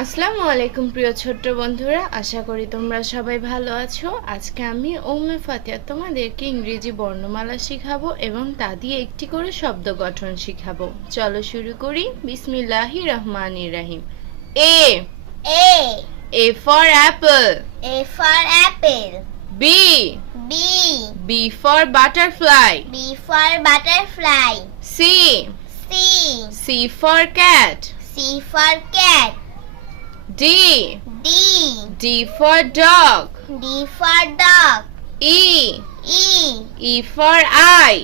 আসসালামু আলাইকুম প্রিয় ছোট্ট বন্ধুরা, আশা করি তোমরা সবাই ভালো আছো। আজকে আমি উম্মে ফাতিহা তোমাদেরকে ইংরেজি বর্ণমালা শিখাবো এবং তা দিয়ে একটি করে শব্দ গঠন শিখাবো। চলো শুরু করি। বিসমিল্লাহির রহমানির রহিম। A A. A for apple. A for apple. B B. B for butterfly. B for butterfly. C C. C for cat. C for cat. D D. D for dog. D for dog. E E. E for eye.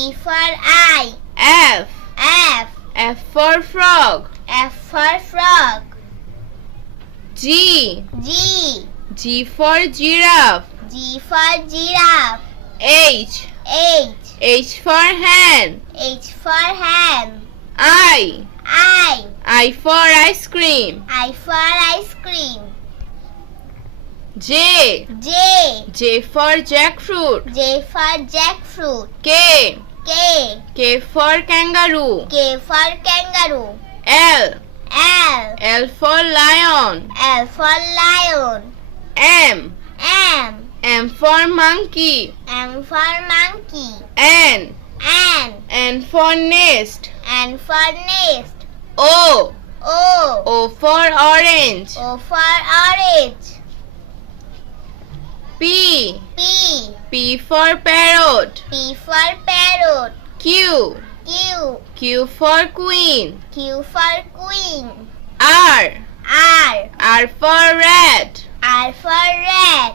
E for eye. F F. F for frog. F for frog. G G. G for giraffe. G for giraffe. H H. H for hand. H for hand. I I. I for ice cream. I for ice cream. J J. J for jackfruit. J for jackfruit. K K. K for kangaroo. K for kangaroo. L L. L for lion. L for lion. M M. M for monkey. M for monkey. N N. N for nest. N for nest. O O. O for orange. O for orange. P P. P for parrot. P for parrot. Q Q. Q for queen. Q for queen. R R. R for rat. R for rat.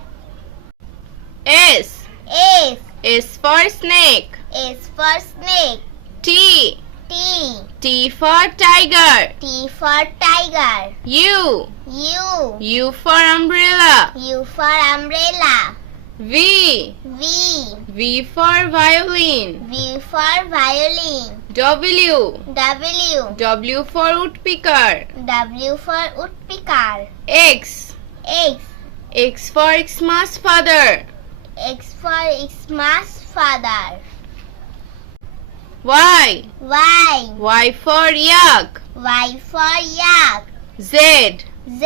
S S. S for snake. S for snake. T T. T for tiger. T for tiger. U U. U for umbrella. U for umbrella. V V. V for violin. V for violin. W W. W for woodpecker. W for woodpecker. X X. X for Xmas father. X for Xmas father. Y Y. Y for yak. Y for yak. Z Z.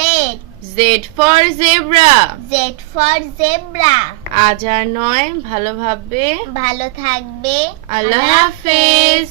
Z for zebra. Z for zebra. আজ আর নয়, ভালো ভাববে। ভালো থাকবে। আল্লাহ হাফেজ।